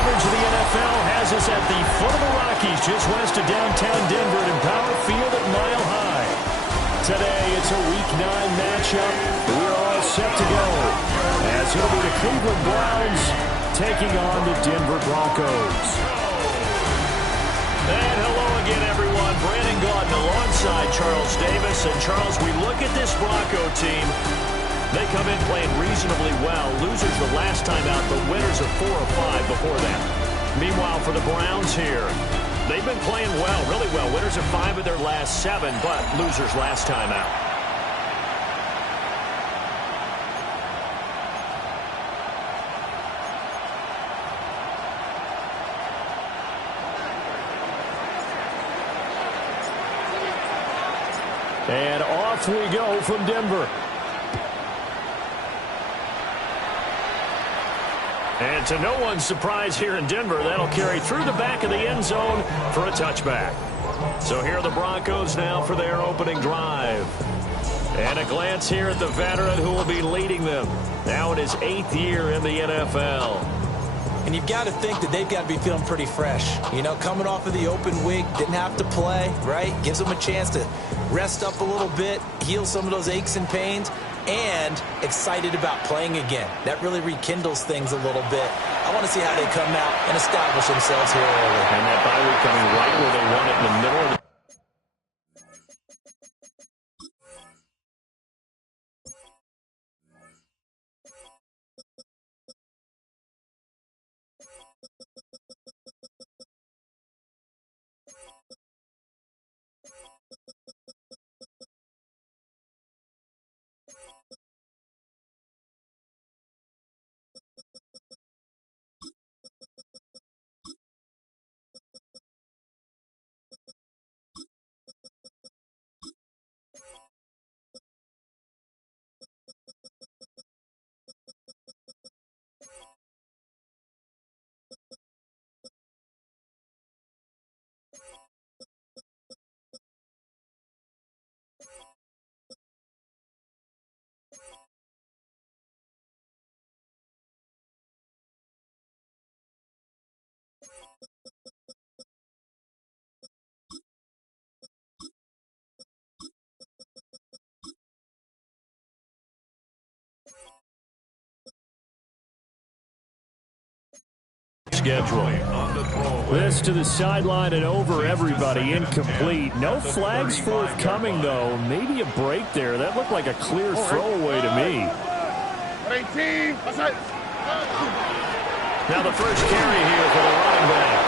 Coverage of the NFL has us at the foot of the Rockies, just west of downtown Denver at Empower Field at Mile High. Today, it's a Week 9 matchup. We're all set to go, as it'll be the Cleveland Browns taking on the Denver Broncos. And hello again, everyone. Brandon Gaudin alongside Charles Davis. And, Charles, we look at this Bronco team. They come in playing reasonably well. Losers the last time out, but winners of 4 or 5 before that. Meanwhile, for the Browns here, they've been playing well, really well. Winners of 5 of their last 7, but losers last time out. And off we go from Denver. And to no one's surprise here in Denver, that'll carry through the back of the end zone for a touchback. So here are the Broncos now for their opening drive. And a glance here at the veteran who will be leading them now in his 8th year in the NFL. And you've got to think that they've got to be feeling pretty fresh. You know, coming off of the open week, didn't have to play, right? Gives them a chance to rest up a little bit, heal some of those aches and pains, and excited about playing again. That really rekindles things a little bit. I want to see how they come out and establish themselves here early. And that bye week coming right where they want it in the middle of the schedule. This to the sideline and over everybody. Incomplete. No flags forthcoming, though. Maybe a break there. That looked like a clear throwaway to me. Now the first carry here for the running back.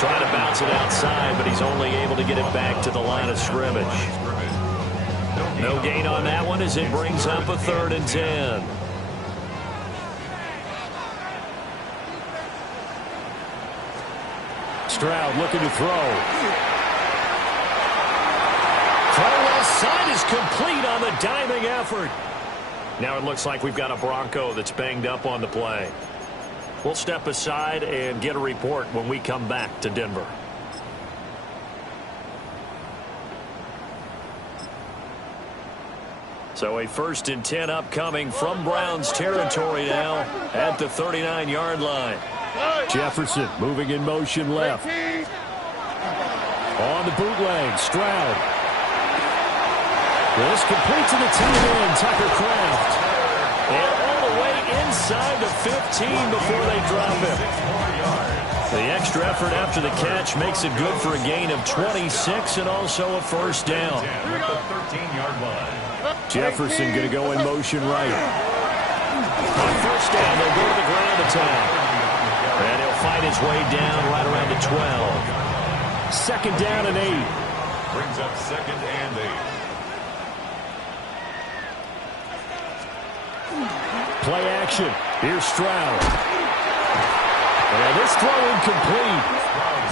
Trying to bounce it outside, but he's only able to get it back to the line of scrimmage. No gain on that one as it brings up a 3rd and 10. Stroud looking to throw. Throw left side is complete on the diving effort. Now it looks like we've got a Bronco that's banged up on the play. We'll step aside and get a report when we come back to Denver. So a 1st and 10 upcoming from Browns territory now at the 39-yard line. Jefferson moving in motion left. On the bootleg, Stroud. This complete to the tight end, Tucker Kraft. And all the way inside the 15 before they drop him. The extra effort after the catch makes it good for a gain of 26 and also a 1st down. Jefferson going to go in motion right. On 1st down, they'll go to the ground attack. And he'll fight his way down right around the 12. 2nd down and 8. Brings up 2nd and 8. Play action. Here's Stroud. And this throw incomplete.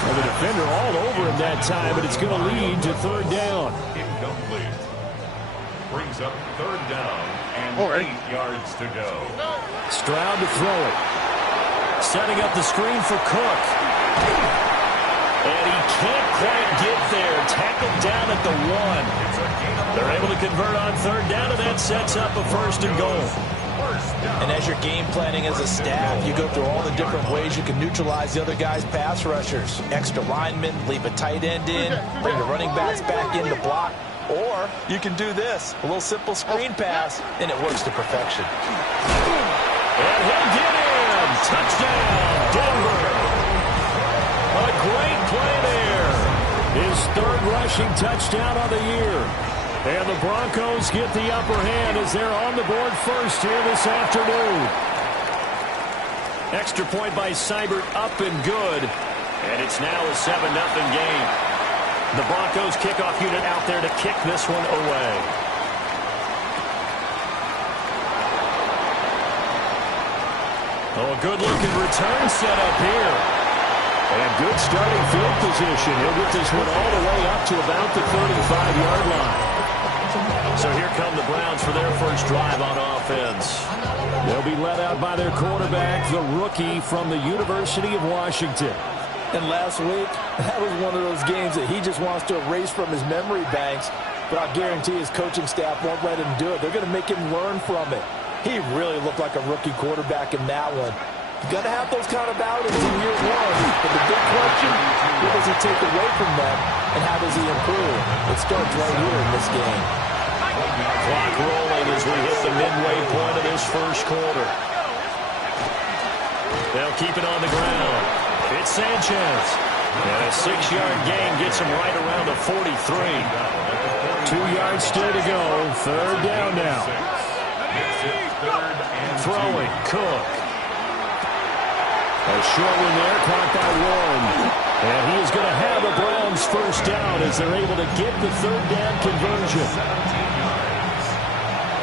And the defender all over him that time, but it's going to lead to 3rd down. Incomplete. Brings up 3rd down and 8 yards to go. Stroud to throw it. Setting up the screen for Cook. And he can't quite get there. Tackled down at the 1. They're able to convert on 3rd down, and that sets up a 1st and goal. And as you're game planning as a staff, you go through all the different ways you can neutralize the other guy's pass rushers. Extra linemen, leave a tight end in, bring the running backs back in to block. Or you can do this, a little simple screen pass, and it works to perfection. And he'll get in. Touchdown, Denver. A great play there. His third rushing touchdown on the year. And the Broncos get the upper hand as they're on the board first here this afternoon. Extra point by Seibert, up and good. And it's now a 7-0 game. The Broncos kickoff unit out there to kick this one away. Oh, a good-looking return set up here. And good starting field position. He'll get this one all the way up to about the 35-yard line. So here come the Browns for their first drive on offense. They'll be led out by their quarterback, the rookie from the University of Washington. And last week, that was one of those games that he just wants to erase from his memory banks. But I guarantee his coaching staff won't let him do it. They're going to make him learn from it. He really looked like a rookie quarterback in that one. You've got to have those kind of outings in year one. But the big question, what does he take away from them, and how does he improve? It starts right here in this game. Clock rolling as we hit the midway point of this first quarter. They'll keep it on the ground. It's Sanchez. And a 6-yard gain gets him right around the 43. 2 yards still to go. Third down now. Throwing, Cook. A short one there, caught by Warren. And he is going to have the Browns first down as they're able to get the third down conversion.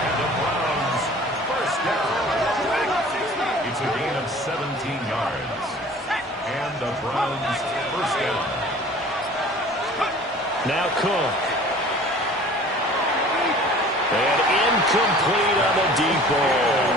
And the Browns first down. It's a gain of 17 yards. And the Browns first down. Now Cook. And incomplete on the deep ball.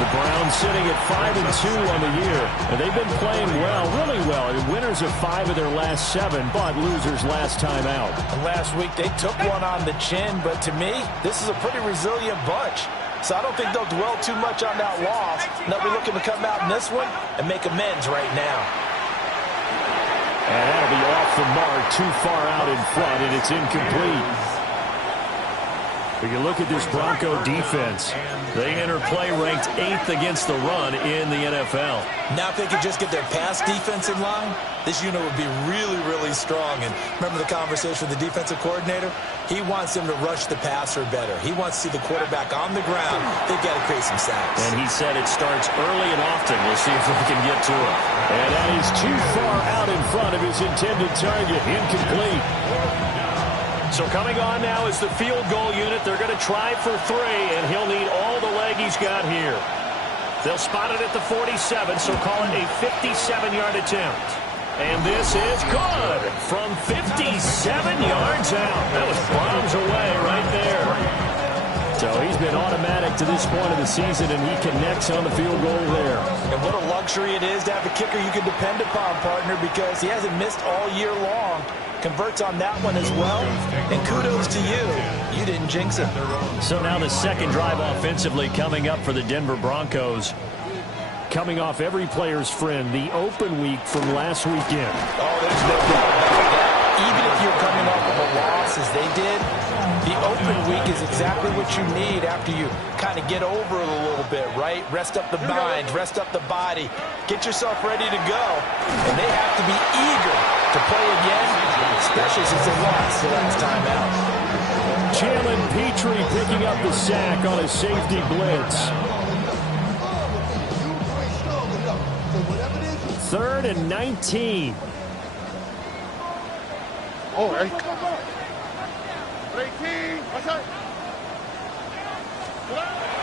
The Browns sitting at 5-2 on the year. And they've been playing well, really well. Winners of 5 of their last 7, but losers last time out. And last week, they took one on the chin. But to me, this is a pretty resilient bunch. So I don't think they'll dwell too much on that loss. They'll be looking to come out in this one and make amends right now. And that'll be off the mark, too far out in front, and it's incomplete. But you look at this Bronco defense. They enter play ranked 8th against the run in the NFL. Now if they could just get their pass defense in line, this unit would be really, really strong. And remember the conversation with the defensive coordinator? He wants them to rush the passer better. He wants to see the quarterback on the ground. They've got to create some sacks. And he said it starts early and often. We'll see if we can get to it. And that is too far out in front of his intended target. Incomplete. So coming on now is the field goal unit. They're going to try for 3, and he'll need all the leg he's got here. They'll spot it at the 47, so call it a 57-yard attempt. And this is good from 57 yards out. That was bombs away right there. So he's been automatic to this point of the season, and he connects on the field goal there. And what a luxury it is to have a kicker you can depend upon, partner, because he hasn't missed all year long. Converts on that one as well. And kudos to you. You didn't jinx him. So now the second drive offensively coming up for the Denver Broncos. Coming off every player's friend, the open week from last weekend. Oh, there's no doubt about that. Even if you're coming off of a loss as they did, the open week is exactly what you need after you kind of get over it a little bit, right? Rest up the mind, rest up the body, get yourself ready to go. And they have to be eager to play again, especially since they lost the last time out. Jalen Petrie picking up the sack on a safety blitz. 3rd and 19. Oh, right.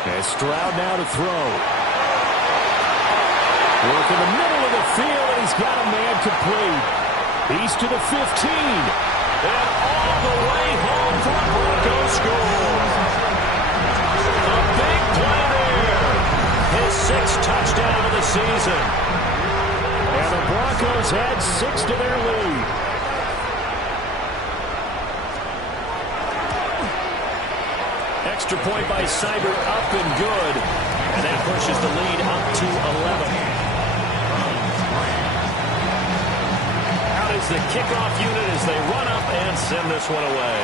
And Stroud now to throw. Work in the middle of the field, and he's got a man complete. He's to the 15. And all the way home for the Broncos score. A big play there. His 6th touchdown of the season. And the Broncos had 6 to their lead. Extra point by Seibert, up and good. And that pushes the lead up to 11. Out is the kickoff unit as they run up and send this one away.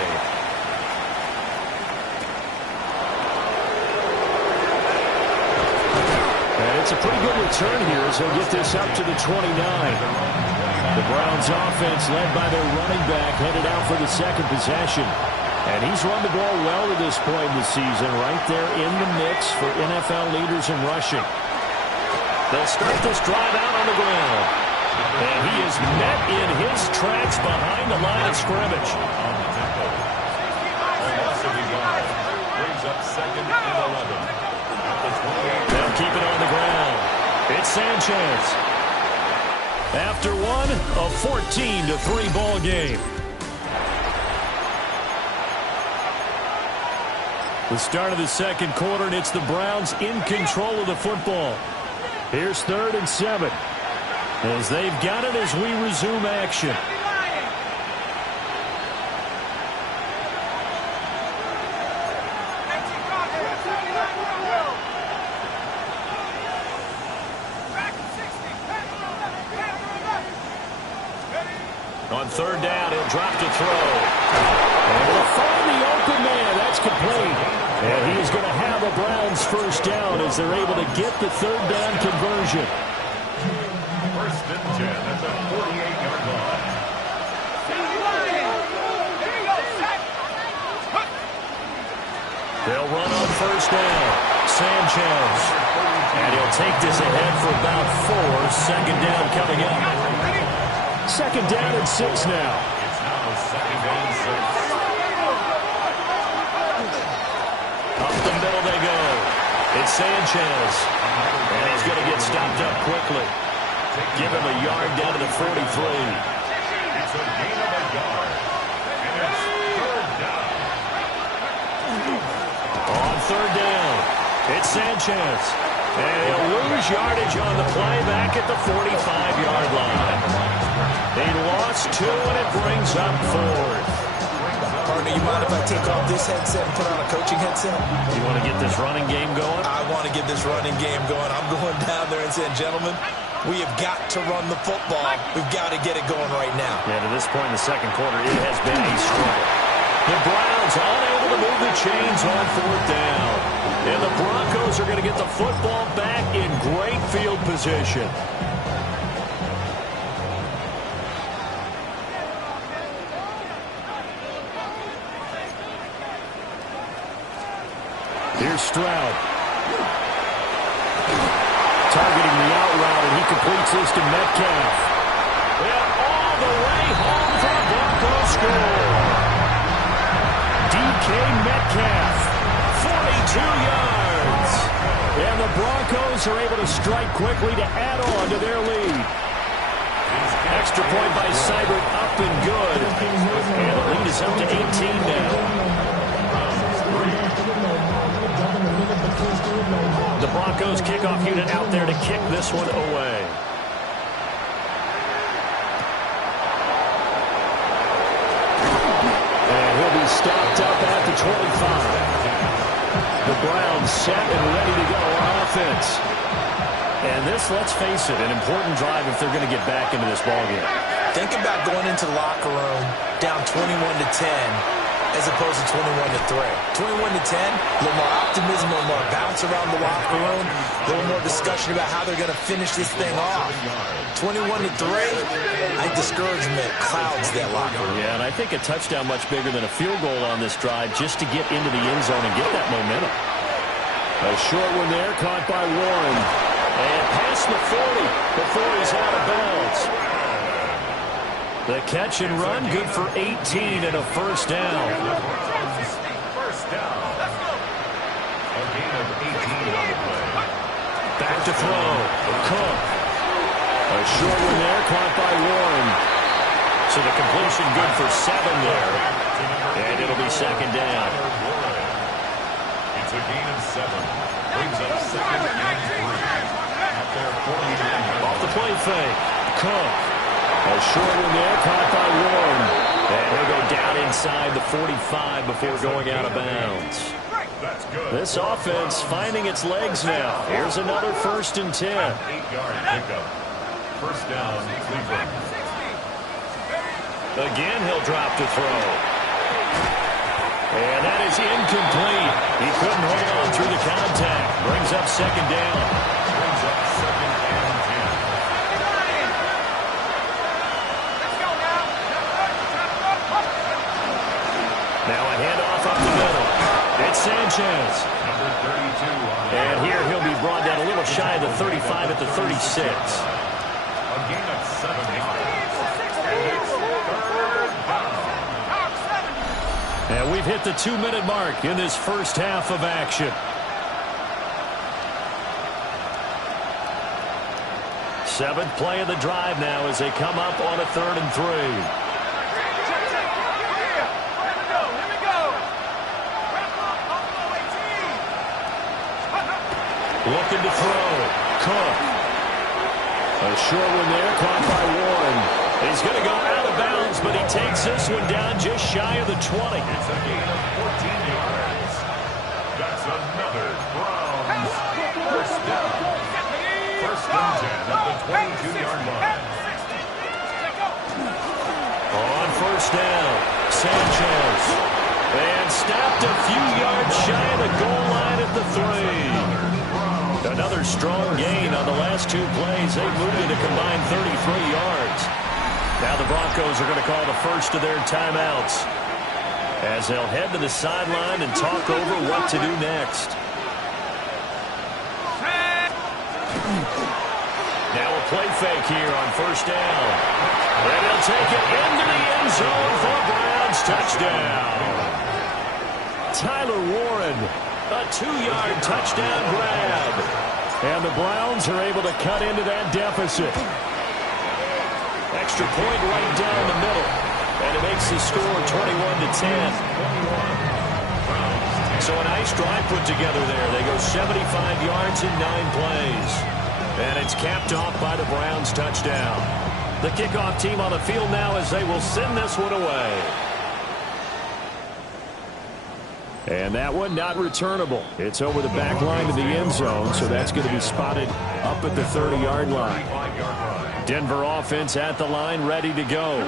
And it's a pretty good return here as he'll get this up to the 29. The Browns offense led by their running back headed out for the second possession. And he's run the ball well to this point in the season, right there in the mix for NFL leaders in rushing. They'll start this drive out on the ground. And he is met in his tracks behind the line of scrimmage. Brings up second and 11. They'll keep it on the ground. It's Sanchez. After one, a 14-3 ball game. The start of the second quarter, and it's the Browns in control of the football. Here's 3rd and 7. As they've got it as we resume action. On 3rd down, he'll drop to throw. And he'll find the open man. That's complete. And he is going to have a Browns first down as they're able to get the 3rd down conversion. 1st and 10 at the 48-yard line. They'll run on 1st down. Sanchez. And he'll take this ahead for about 4. 2nd down coming up. 2nd down and 6 now. It's now 2nd and 6. Up the middle they go. It's Sanchez. And he's going to get stopped up quickly. Give him a yard down to the 43. It's a gain of a yard. And it's 3rd down. On 3rd down, it's Sanchez. And he'll lose yardage on the play back at the 45-yard line. They lost 2, and it brings up 4th. Partner, you mind if I take off this headset and put on a coaching headset? You want to get this running game going? I want to get this running game going. I'm going down there and saying, gentlemen, we have got to run the football. We've got to get it going right now. Yeah, to this point in the second quarter, it has been a struggle. The Browns unable to move the chains on 4th down. And the Broncos are going to get the football back in great field position. Here's Stroud. Targeting the out route, and he completes this to Metcalf. And all the way home for a Broncos score. DK Metcalf, 42 yards. And the Broncos are able to strike quickly to add on to their lead. Extra point by Seibert, up and good. And the lead is up to 18 now. The Broncos kickoff unit out there to kick this one away. And he'll be stopped up at the 25. The Browns set and ready to go on offense. And this, let's face it, an important drive if they're going to get back into this ballgame. Think about going into the locker room down 21-10 as opposed to 21-3. 21-10, a little more optimism, a little more bounce around the locker room, a little more discussion about how they're going to finish this thing off. 21-3, I think discouragement clouds that locker room. Yeah, and I think a touchdown much bigger than a field goal on this drive just to get into the end zone and get that momentum. A short one there, caught by Warren. And past the 40 before he's out of bounds. The catch and run, good for 18 and a first down. First down. A gain of 18 on the play. Back to throw. Cook. A short one there, caught by Warren. So the completion good for 7 there. And it'll be second down. It's a gain of 7. Brings up second and 3. At their 49. Off the play fake. Cook. A short one there, caught by Warren. And he'll go down inside the 45 before going out of bounds. That's good. This offense finding its legs now. Here's another 1st and 10. 8-yard pickup. First down, Cleveland. Again, he'll drop to throw. And that is incomplete. He couldn't hold on through the contact. Brings up 2nd down. Brings up 2nd and 10. Now a handoff up the middle. It's Sanchez. Number 32 on the And here he'll be brought down a little shy of the 35 at the 36. A gain of 7 yards. And it's 3rd down. And we've hit the 2-minute mark in this first half of action. Seventh play of the drive now as they come up on a 3rd and 3. Looking to throw. Cook. A short one there, caught by Warren. He's going to go out of bounds, but he takes this one down just shy of the 20. It's a gain of 14 yards. That's another Browns first down. 1st and 10 at the 22-yard line. On 1st down, Sanchez. And stopped a few yards shy of the goal line at the 3. Another strong gain on the last 2 plays. They moved it a combined 33 yards. Now the Broncos are going to call the first of their timeouts as they'll head to the sideline and talk over what to do next. Now a play fake here on 1st down. And they'll take it into the end zone for a Browns touchdown. Tyler Warren, a 2-yard touchdown grab. And the Browns are able to cut into that deficit. Extra point right down the middle. And it makes the score 21-10. So a nice drive put together there. They go 75 yards in 9 plays. And it's capped off by the Browns touchdown. The kickoff team on the field now as they will send this one away. And that one not returnable. It's over the back line of the end zone, so that's going to be spotted up at the 30-yard line. Denver offense at the line, ready to go.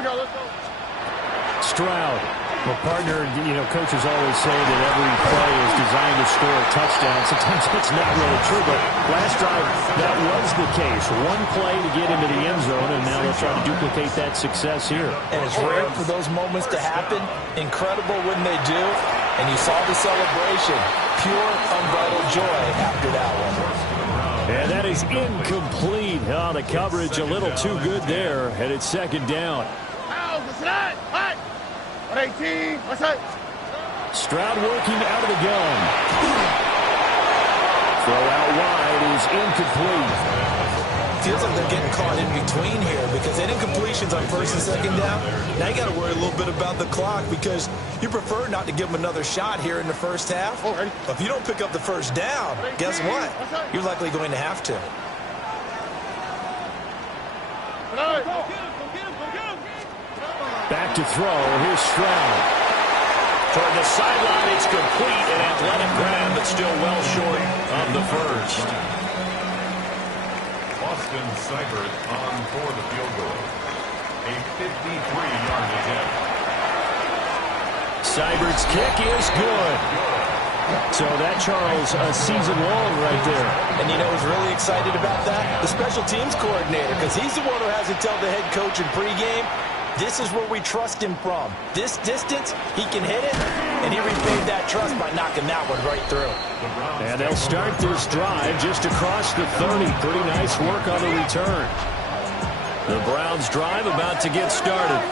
Stroud. Well, partner, coaches always say that every play is designed to score a touchdown. Sometimes that's not really true, but last drive, that was the case. One play to get into the end zone, and now they'll try to duplicate that success here. And it's rare for those moments to happen. Incredible when they do. And you saw the celebration. Pure, unbridled joy after that one. And that is incomplete. Oh, the coverage a little too good there, and it's 2nd down. Stroud working out of the gun. Throw out wide is incomplete. Feels like they're getting caught in between here because they did incompletions on 1st and 2nd down. Now you got to worry a little bit about the clock because you prefer not to give them another shot here in the first half. If you don't pick up the 1st down, guess what? You're likely going to have to. Back to throw. Here's Stroud. Toward the sideline, it's complete. An athletic grab, but still well short of the 1st. Austin Seibert on for the field goal. A 53-yard attempt. Seibert's kick is good. So that, Charles, a season long right there. And you know who's really excited about that? The special teams coordinator, because he's the one who has to tell the head coach in pregame, this is where we trust him from. This distance, he can hit it, and he repaid that trust by knocking that one right through. And they'll start this drive just across the 30. Pretty nice work on the return. The Browns drive about to get started.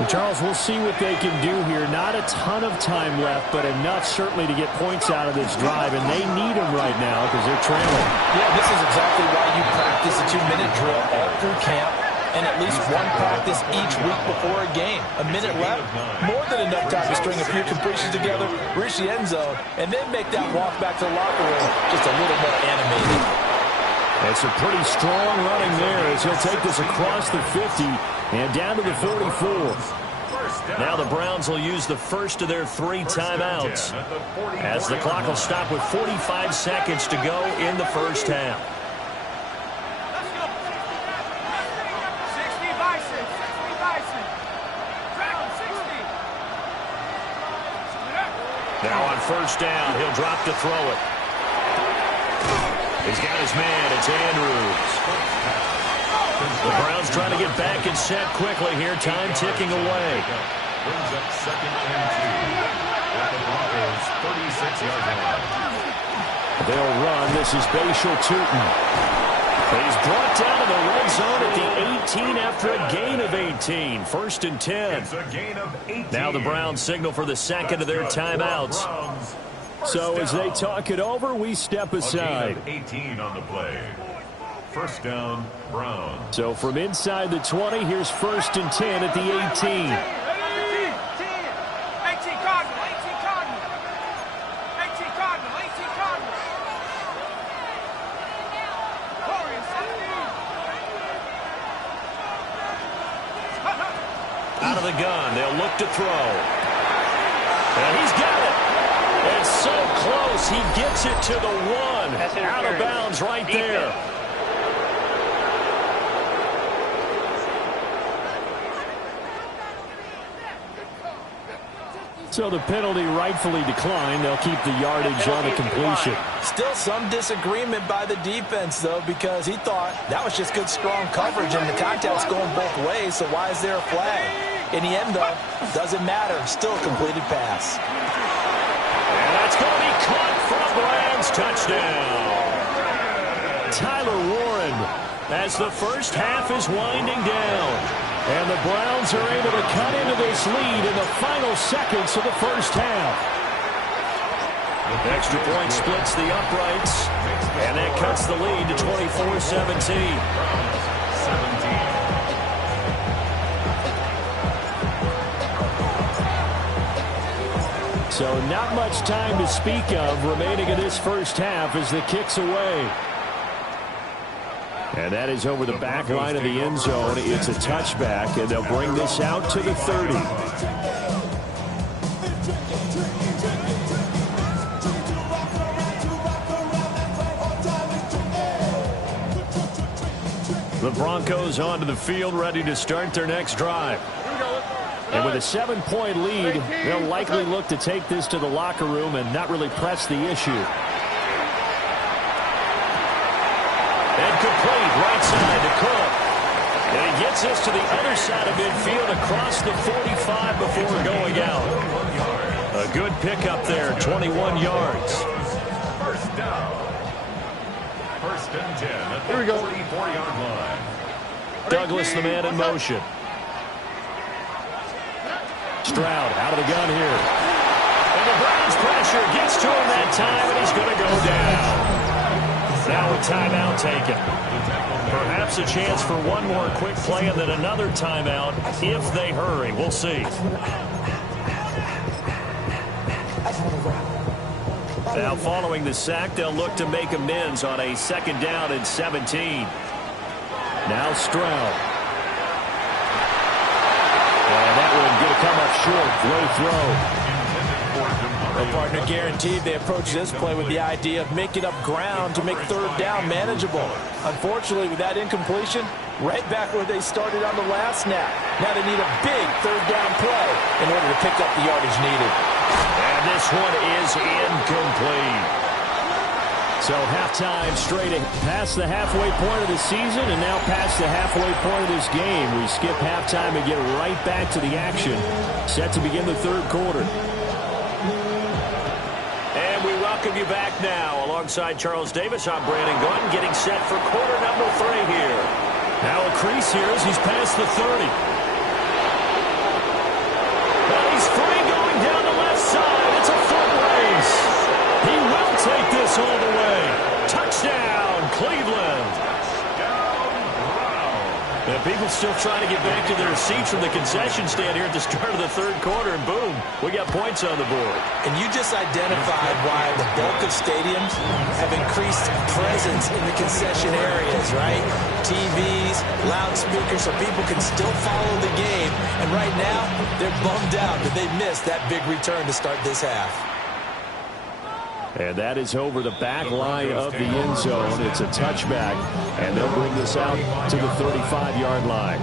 And Charles, we'll see what they can do here. Not a ton of time left, but enough certainly to get points out of this drive, and they need them right now because they're trailing. Yeah, this is exactly why you practice a 2-minute drill all through camp and at least one practice each week before a game. A minute left, more than enough time to string a few completions together, reach the end zone, and then make that walk back to the locker room just a little more animated. It's a pretty strong running there as he'll take this across the 50 and down to the 44. Now the Browns will use the first of their 3 timeouts as the clock will stop with 45 seconds to go in the first half. Now on first down, he'll drop to throw it. He's got his man. It's Andrews. The Browns trying to get back and set quickly here. Time ticking away. Brings up 2nd and 2 at the Broncos' 36-yard line. They'll run. This is Bashal Tutin. He's brought down to the red zone at the 18 after a gain of 18. 1st and 10. It's a gain of 18. Now the Browns signal for the second of their timeouts. So as they talk it over, we step aside. A gain of 18 on the play. 1st down, Browns. So from inside the 20, here's 1st and 10 at the 18. Out of the gun, they'll look to throw. And he's got it. It's so close, he gets it to the 1. Out of bounds right there. So the penalty rightfully declined. They'll keep the yardage on the completion. Still some disagreement by the defense, though, because he thought that was just good, strong coverage, and the contact was going both ways, so why is there a flag? In the end, though, doesn't matter. Still a completed pass. And that's going to be caught for a Browns touchdown. Tyler Warren as the first half is winding down. And the Browns are able to cut into this lead in the final seconds of the first half. Extra point splits the uprights, and that cuts the lead to 24-17. So not much time to speak of remaining in this first half as the kick's away. And that is over the back line of the end zone. It's a touchback, and they'll bring this out to the 30. The Broncos onto the field, ready to start their next drive. And with a 7-point lead, they'll likely look to take this to the locker room and not really press the issue. And complete right side to Cook. And he gets us to the other side of midfield across the 45 before going out. A good pickup there, 21 yards. First down. 1st and 10 at the 44-yard line. Douglas, the man in motion. Stroud out of the gun here. And the Browns pressure gets to him that time, and he's going to go down. Now a timeout taken. Perhaps a chance for one more quick play and then another timeout if they hurry. We'll see. Now following the sack, they'll look to make amends on a 2nd down and 17. Now Stroud. And that one going to come up short. Low throw. Well, partner, guaranteed they approach this play with the idea of making up ground to make 3rd down manageable. Unfortunately, with that incompletion, right back where they started on the last snap. Now they need a big 3rd down play in order to pick up the yardage needed. And this one is incomplete. So halftime straight past the halfway point of the season and now past the halfway point of this game. We skip halftime and get right back to the action. Set to begin the 3rd quarter. And we welcome you back now. Alongside Charles Davis, I'm Brandon Gaudin, getting set for quarter number 3 here. Now a crease here as he's past the 30. Well, he's free going down the left side. It's a foot race. He will take this all the way. Touchdown, Cleveland. And people still trying to get back to their seats from the concession stand here at the start of the third quarter, and boom, we got points on the board. And you just identified why the bulk of stadiums have increased presence in the concession areas, right? TVs, loudspeakers, so people can still follow the game. And right now, they're bummed out that they missed that big return to start this half. And that is over the back line of the end zone. It's a touchback, and they'll bring this out to the 35-yard line.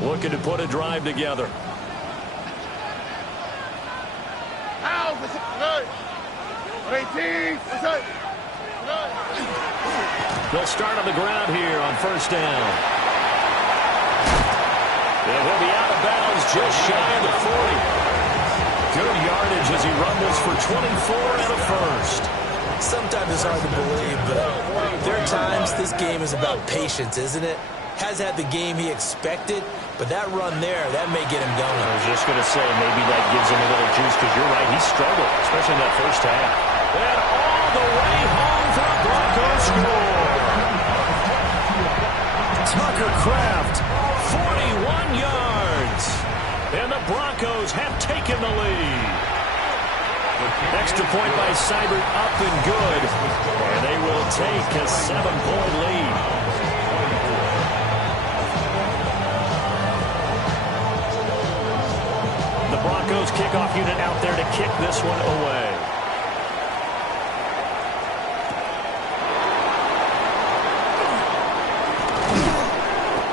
Looking to put a drive together. They'll start on the ground here on first down. And he'll be out of bounds just shy of the 40. Good yardage as he rumbles for 24 and a first. Sometimes it's hard to believe, but there are times this game is about patience, isn't it? Has had the game he expected, but that run there, that may get him going. I was just going to say, maybe that gives him a little juice, because you're right, he struggled, especially in that first half. And all the way home for a Broncos score. Tucker Kraft, 41 yards. And the Broncos have taken the lead. Extra point by Seibert up and good. And they will take a 7-point lead. The Broncos kickoff unit out there to kick this one away.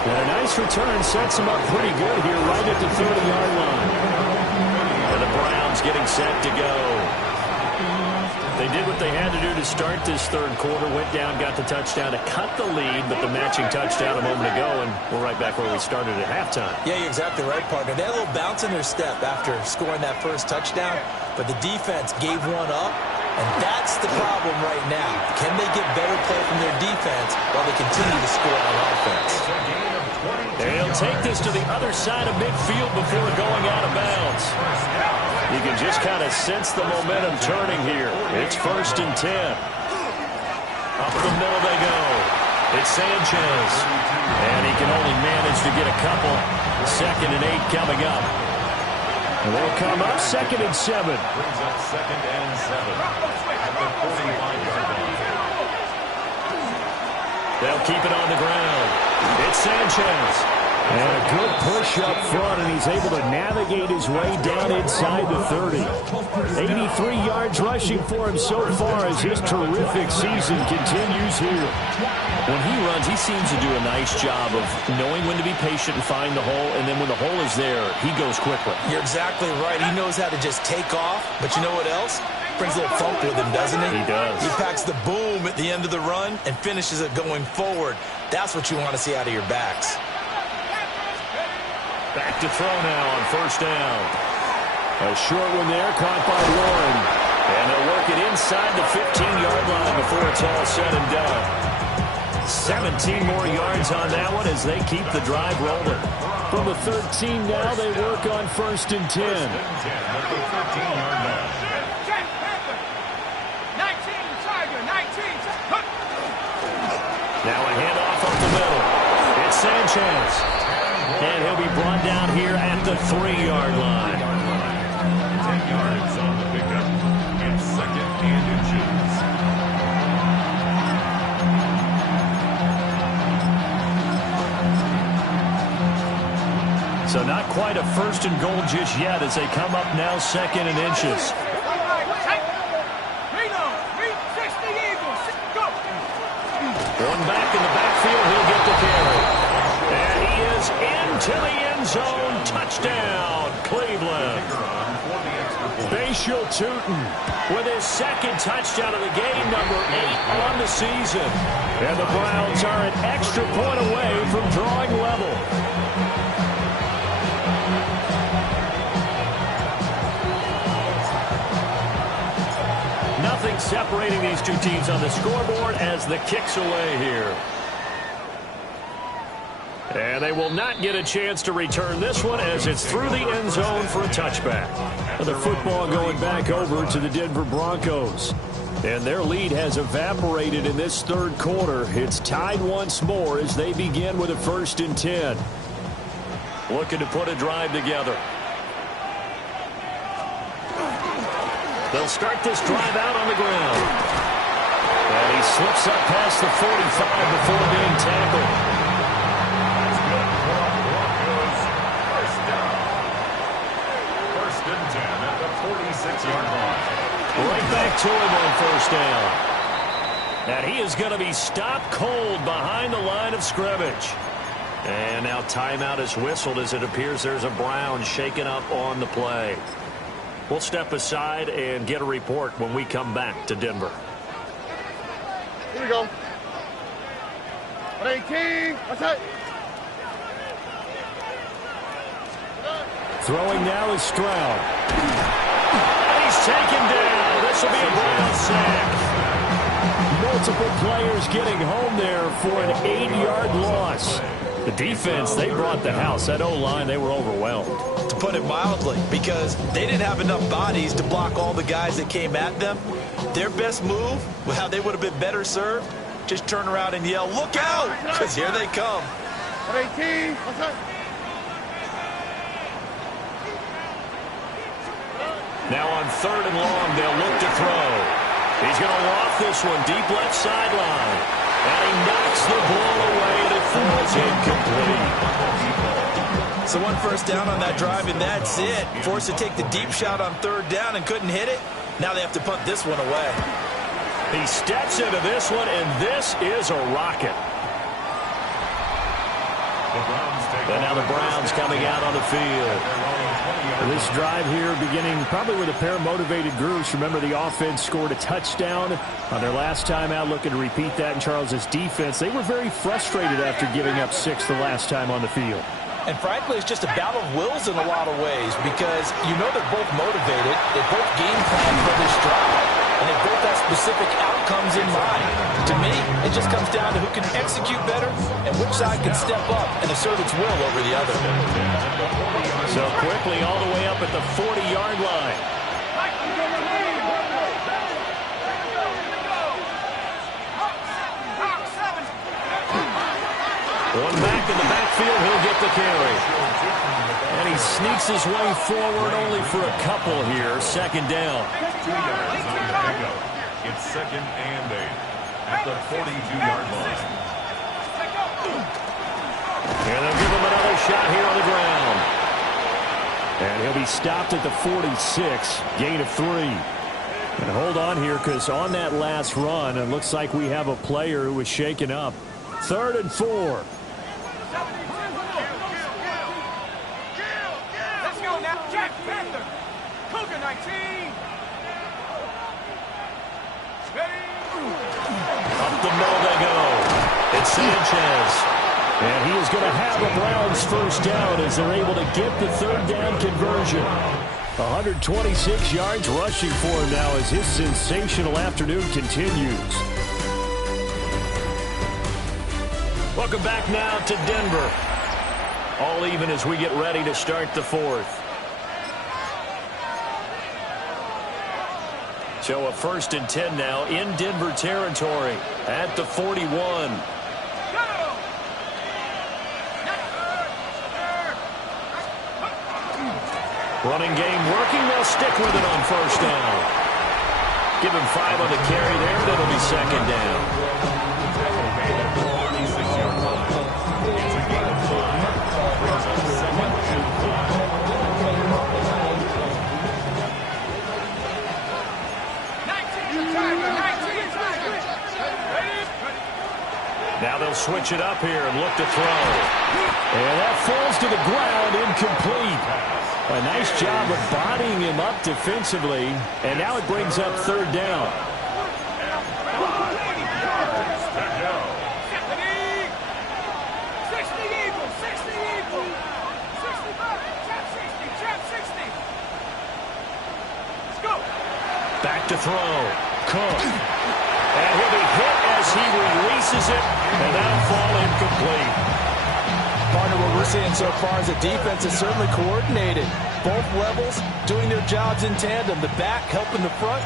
And a nice return sets him up pretty good here right at the 30-yard line. And the Browns getting set to go. They did what they had to do to start this third quarter. Went down, got the touchdown to cut the lead, but the matching touchdown a moment ago, and we're right back where we started at halftime. Yeah, you're exactly right, partner. They had a little bounce in their step after scoring that first touchdown, but the defense gave one up, and that's the problem right now. Can they get better play from their defense while they continue to score on offense? They'll take this to the other side of midfield before going out of bounds. You can just kind of sense the momentum turning here. It's first and 10. Up the middle they go. It's Sanchez. And he can only manage to get a couple. 2nd and 8 coming up. And they'll come up 2nd and 7. Brings up 2nd and 7 at the 45-yard line. They'll keep it on the ground. It's Sanchez. And a good push up front, and he's able to navigate his way down inside the 30. 83 yards rushing for him so far as his terrific season continues here. When he runs, he seems to do a nice job of knowing when to be patient and find the hole, and then when the hole is there, he goes quickly. You're exactly right. He knows how to just take off, but you know what else? Brings a little funk with him, doesn't he? He does. He packs the boom at the end of the run and finishes it going forward. That's what you want to see out of your backs. Back to throw now on first down. A short one there, caught by Warren. And they'll work it inside the 15-yard line before it's all said and done. 17 more yards on that one as they keep the drive rolling. From the 13 now, they work on first and 10. Now a handoff up the middle. It's Sanchez. And he'll be brought down here at the 3-yard line. 10 yards on the pickup. It's 2nd and inches. So not quite a first and goal just yet as they come up now 2nd and inches. One back in the backfield, he'll get the carry. And he is into the end zone. Touchdown, Cleveland. Bashal Tutin With his 2nd touchdown of the game, number 8 on the season. And the Browns are an extra point away from drawing level. Nothing separating these two teams on the scoreboard as the kick's away here. And they will not get a chance to return this one as it's through the end zone for a touchback. The football going back over to the Denver Broncos. And their lead has evaporated in this third quarter. It's tied once more as they begin with a 1st and 10. Looking to put a drive together. They'll start this drive out on the ground. And he slips up past the 45 before being tackled. That's good for the Broncos. First down. 1st and 10 at the 46-yard line. Right back to him on 1st down. And he is going to be stopped cold behind the line of scrimmage. And now timeout is whistled as it appears there's a Brown shaken up on the play. We'll step aside and get a report when we come back to Denver. Here we go. 18. What's that? Throwing now is Stroud. And he's taken down. This will be a Brown sack. Multiple players getting home there for an 8-yard loss. The defense, they brought the house. That O-line, they were overwhelmed. To put it mildly, because they didn't have enough bodies to block all the guys that came at them. Their best move, how they would have been better served, just turn around and yell, "Look out!" Because here they come. 18. What's that? Now on 3rd and long, they'll look to throw. He's going to loft this one deep left sideline. And he knocks the ball away and it falls incomplete. So 1 first down on that drive, and that's it. Forced to take the deep shot on 3rd down and couldn't hit it. Now they have to punt this one away. He steps into this one, and this is a rocket. And now the Browns coming out on the field. This drive here beginning probably with a pair of motivated groups. Remember, the offense scored a touchdown on their last time out, looking to repeat that in Charles's defense. They were very frustrated after giving up 6 the last time on the field. And frankly, it's just a battle of wills in a lot of ways because you know they're both motivated. They both game plan for this drive, and they both have specific outcomes in mind. To me, it just comes down to who can execute better and which side can step up and assert its will over the other. So quickly all the way up at the 40-yard line. One back in the backfield, he'll get the carry. And he sneaks his way forward only for a couple here. 2nd down. 2 yards on the pickup. It's 2nd and 8 at the 42-yard line. And they'll give him another shot here on the ground. And he'll be stopped at the 46, gain of 3. And hold on here because on that last run, it looks like we have a player who was shaken up. 3rd and 4. Let's go now. Jack Panther. Cougar 19. Up the middle they go. It's Sanchez. And he is going to have a Browns 1st down as they're able to get the 3rd down conversion. 126 yards rushing for him now as his sensational afternoon continues. Welcome back now to Denver. All even as we get ready to start the 4th. So a 1st and 10 now in Denver territory at the 41. Running game working. They'll stick with it on 1st down. Give him 5 on the carry there. That'll be 2nd down. Now they'll switch it up here and look to throw. And that falls to the ground, incomplete. A nice job of bodying him up defensively. And now it brings up 3rd down. Back to throw. Cook. And he'll be hit as he releases it. And that'll fall incomplete. Partner, what we're seeing so far is the defense is certainly coordinated. Both levels doing their jobs in tandem. The back helping the front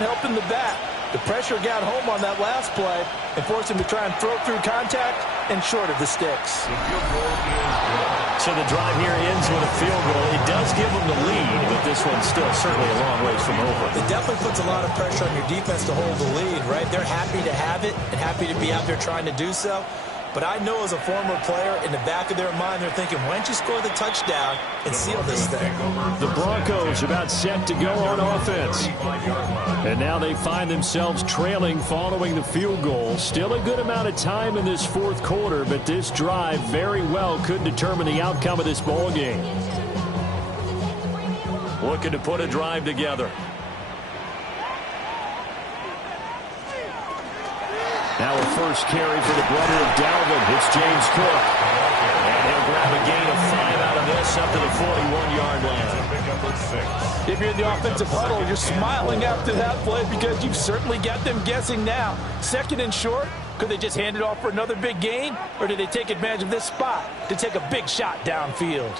helping the back. The pressure got home on that last play and forced him to try and throw through contact and short of the sticks. So the drive here ends with a field goal. It does give them the lead, but this one's still certainly a long ways from over. It definitely puts a lot of pressure on your defense to hold the lead, right? They're happy to have it and happy to be out there trying to do so. But I know as a former player, in the back of their mind, they're thinking, why don't you score the touchdown and seal this thing? The Broncos about set to go on offense. And now they find themselves trailing following the field goal. Still a good amount of time in this fourth quarter, but this drive very well could determine the outcome of this ball game. Looking to put a drive together. Now a first carry for the brother of Dalvin. It's James Cook. And he'll grab a gain of 5 out of this up to the 41-yard line. If you're in the offensive huddle, you're smiling after that play because you've certainly got them guessing now. Second and short, could they just hand it off for another big gain? Or did they take advantage of this spot to take a big shot downfield?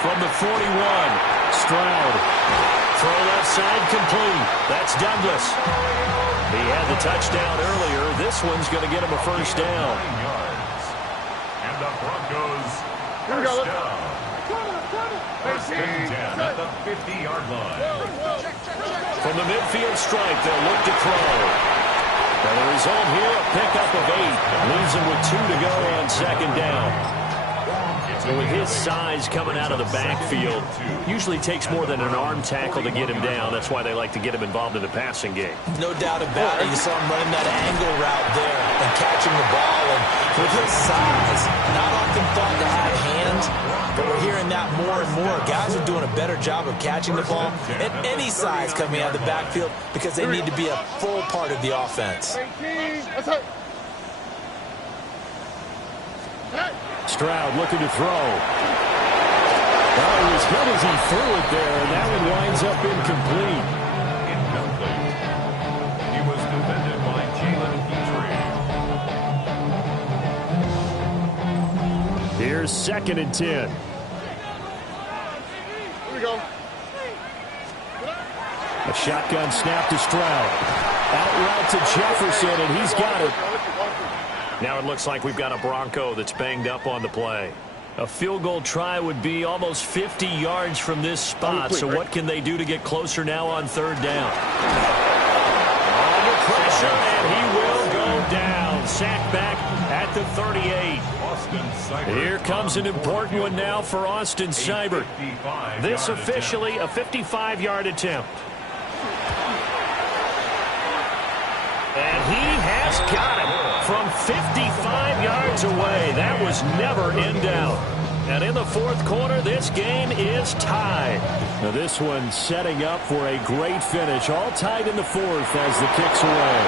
From the 41, Stroud. Throw left side complete. That's Douglas. He had the touchdown earlier. This one's going to get him a first down. And the Broncos first down. First and 10 at the 50-yard line. From the midfield stripe, they'll look to throw. And the result here, a pickup of 8. Leaves him with 2 to go on second down. And with his size coming out of the backfield, usually takes more than an arm tackle to get him down. That's why they like to get him involved in the passing game. No doubt about it. You saw him running that angle route there and catching the ball. And with his size, not often thought to have hands, but we're hearing that more and more. Guys are doing a better job of catching the ball at any size coming out of the backfield because they need to be a full part of the offense. Stroud looking to throw. Well, he was good as he threw it there, and that one winds up incomplete. Incomplete. He was defended by Jalen Petrie. Here's second and 10. Here we go. A shotgun snap to Stroud. Out route to Jefferson, and he's got it. Now it looks like we've got a Bronco that's banged up on the play. A field goal try would be almost 50 yards from this spot, so what can they do to get closer now on third down? Under pressure, and he will go down. Sacked back at the 38. Here comes an important one now for Austin Seibert. This officially a 55-yard attempt. And he has got it from 55 yards away. That was never in doubt. And in the fourth quarter, this game is tied. Now this one setting up for a great finish. All tied in the fourth as the kick's away.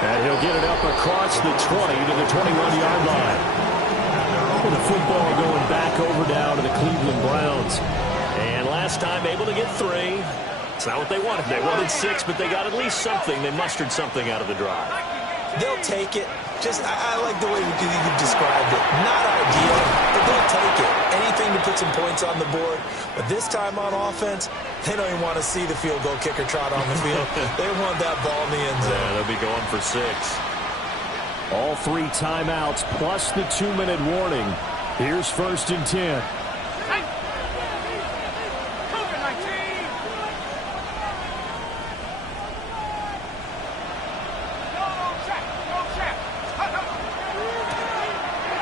And he'll get it up across the 20 to the 21-yard line. And the football going back over down to the Cleveland Browns. And last time able to get 3. It's not what they wanted. They wanted 6, but they got at least something. They mustered something out of the drive. They'll take it. I like the way you described it. Not ideal, but they'll take it. Anything to put some points on the board. But this time on offense, they don't even want to see the field goal kicker trot on the field. They want that ball in the end zone. Yeah, they'll be going for 6. All 3 timeouts plus the 2-minute warning. Here's first and 10.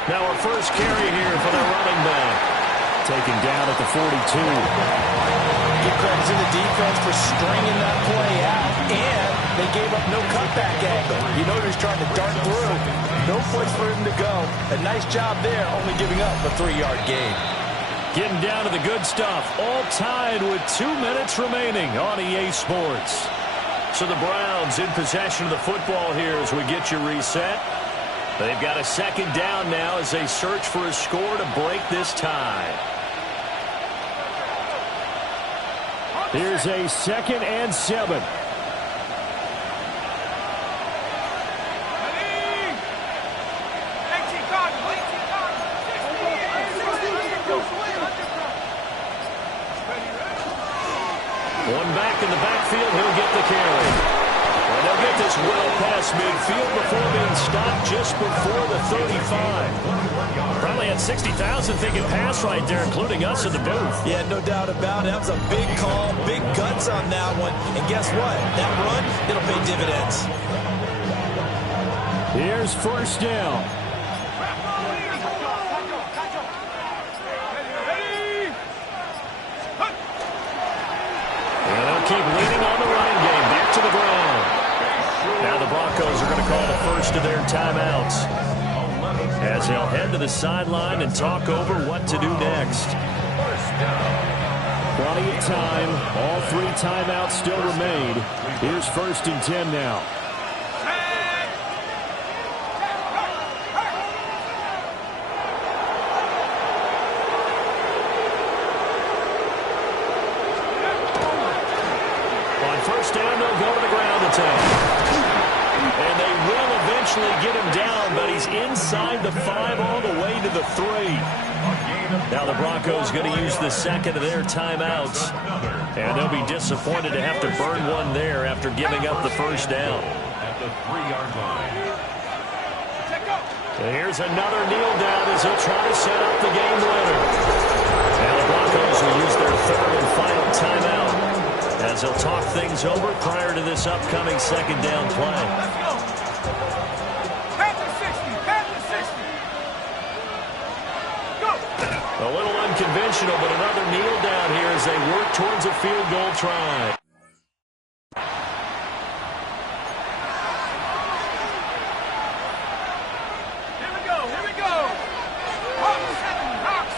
Now a first carry here for the running back. Taken down at the 42. Give credit to the defense for stringing that play out, and they gave up no cutback angle. You know he's trying to dart through. No place for him to go. A nice job there, only giving up a 3-yard gain. Getting down to the good stuff. All tied with 2 minutes remaining on EA Sports. So the Browns in possession of the football here as we get you reset. They've got a second down now as they search for a score to break this tie. Here's a 2nd and 7. One back back in the backfield. He'll get the carry. And they'll get this well past midfield before being stopped just before the 35. Probably had 60,000 thinking pass right there, including us in the booth. Yeah, no doubt about it. That was a big call, big guts on that one. And guess what? That run, it'll pay dividends. Here's first down. And they'll keep leaning on the running game. Back to the ground. Now the Broncos are going to call the first of their timeouts, as they'll head to the sideline and talk over what to do next. Plenty of time. All 3 timeouts still remain. Here's first and 10 now. On first down, they'll go to the ground attack. And they will eventually get him down, but he's inside the 5 all the way to the 3. Now the Broncos going to use the second of their timeouts. And they'll be disappointed to have to burn one there after giving up the first down. At the 3-yard line. And here's another kneel down as they'll try to set up the game winner. Now the Broncos will use their 3rd and final timeout, as they'll talk things over prior to this upcoming second down play. A little unconventional, but another kneel down here as they work towards a field goal try. Here we go, here we go. Hawk 70, Hawk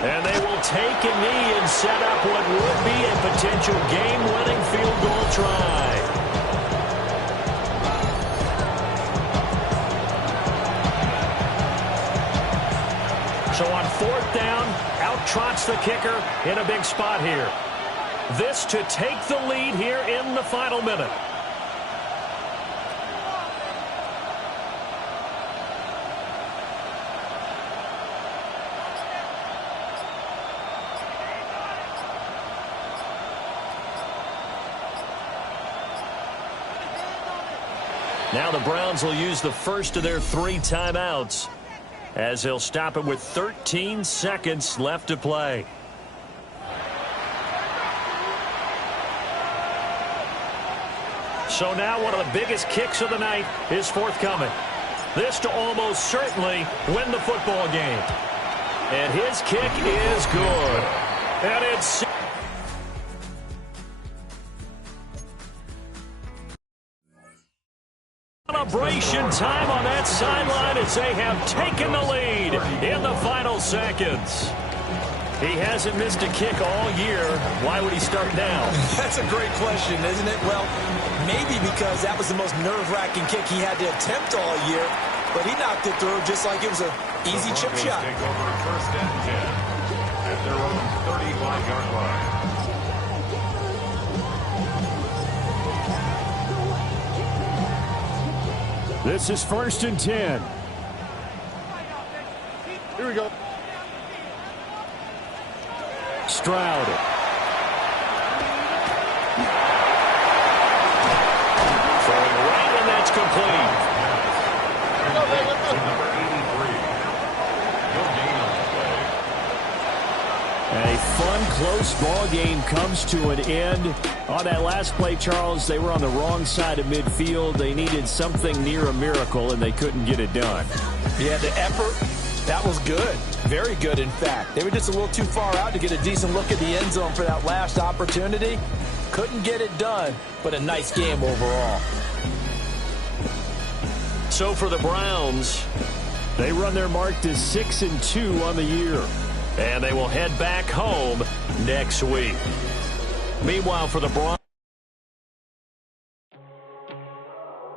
70. And they will take a knee and set up what would be a potential game-winning field goal try. So on 4th down, out trots the kicker in a big spot here. This to take the lead here in the final minute. Now the Browns will use the first of their 3 timeouts, as they'll stop it with 13 seconds left to play. So now one of the biggest kicks of the night is forthcoming. This to almost certainly win the football game. And his kick is good. And it's... celebration time on that sideline as they have taken the lead in the final seconds. He hasn't missed a kick all year. Why would he start now? That's a great question, isn't it? Well, maybe because that was the most nerve-wracking kick he had to attempt all year, but he knocked it through just like it was an easy chip shot. Take over first and 10 at their own 35-yard line. This is first and 10. Here we go. Stroud. Throwing right, and that's complete. Number 83. No gain on the play. A fun, close ball game comes to an end. On that last play, Charles, they were on the wrong side of midfield. They needed something near a miracle, and they couldn't get it done. Yeah, the effort, that was good. Very good, in fact. They were just a little too far out to get a decent look at the end zone for that last opportunity. Couldn't get it done, but a nice game overall. So for the Browns, They run their mark to 6-2 on the year. and they will head back home next week. Meanwhile, for the Broncos,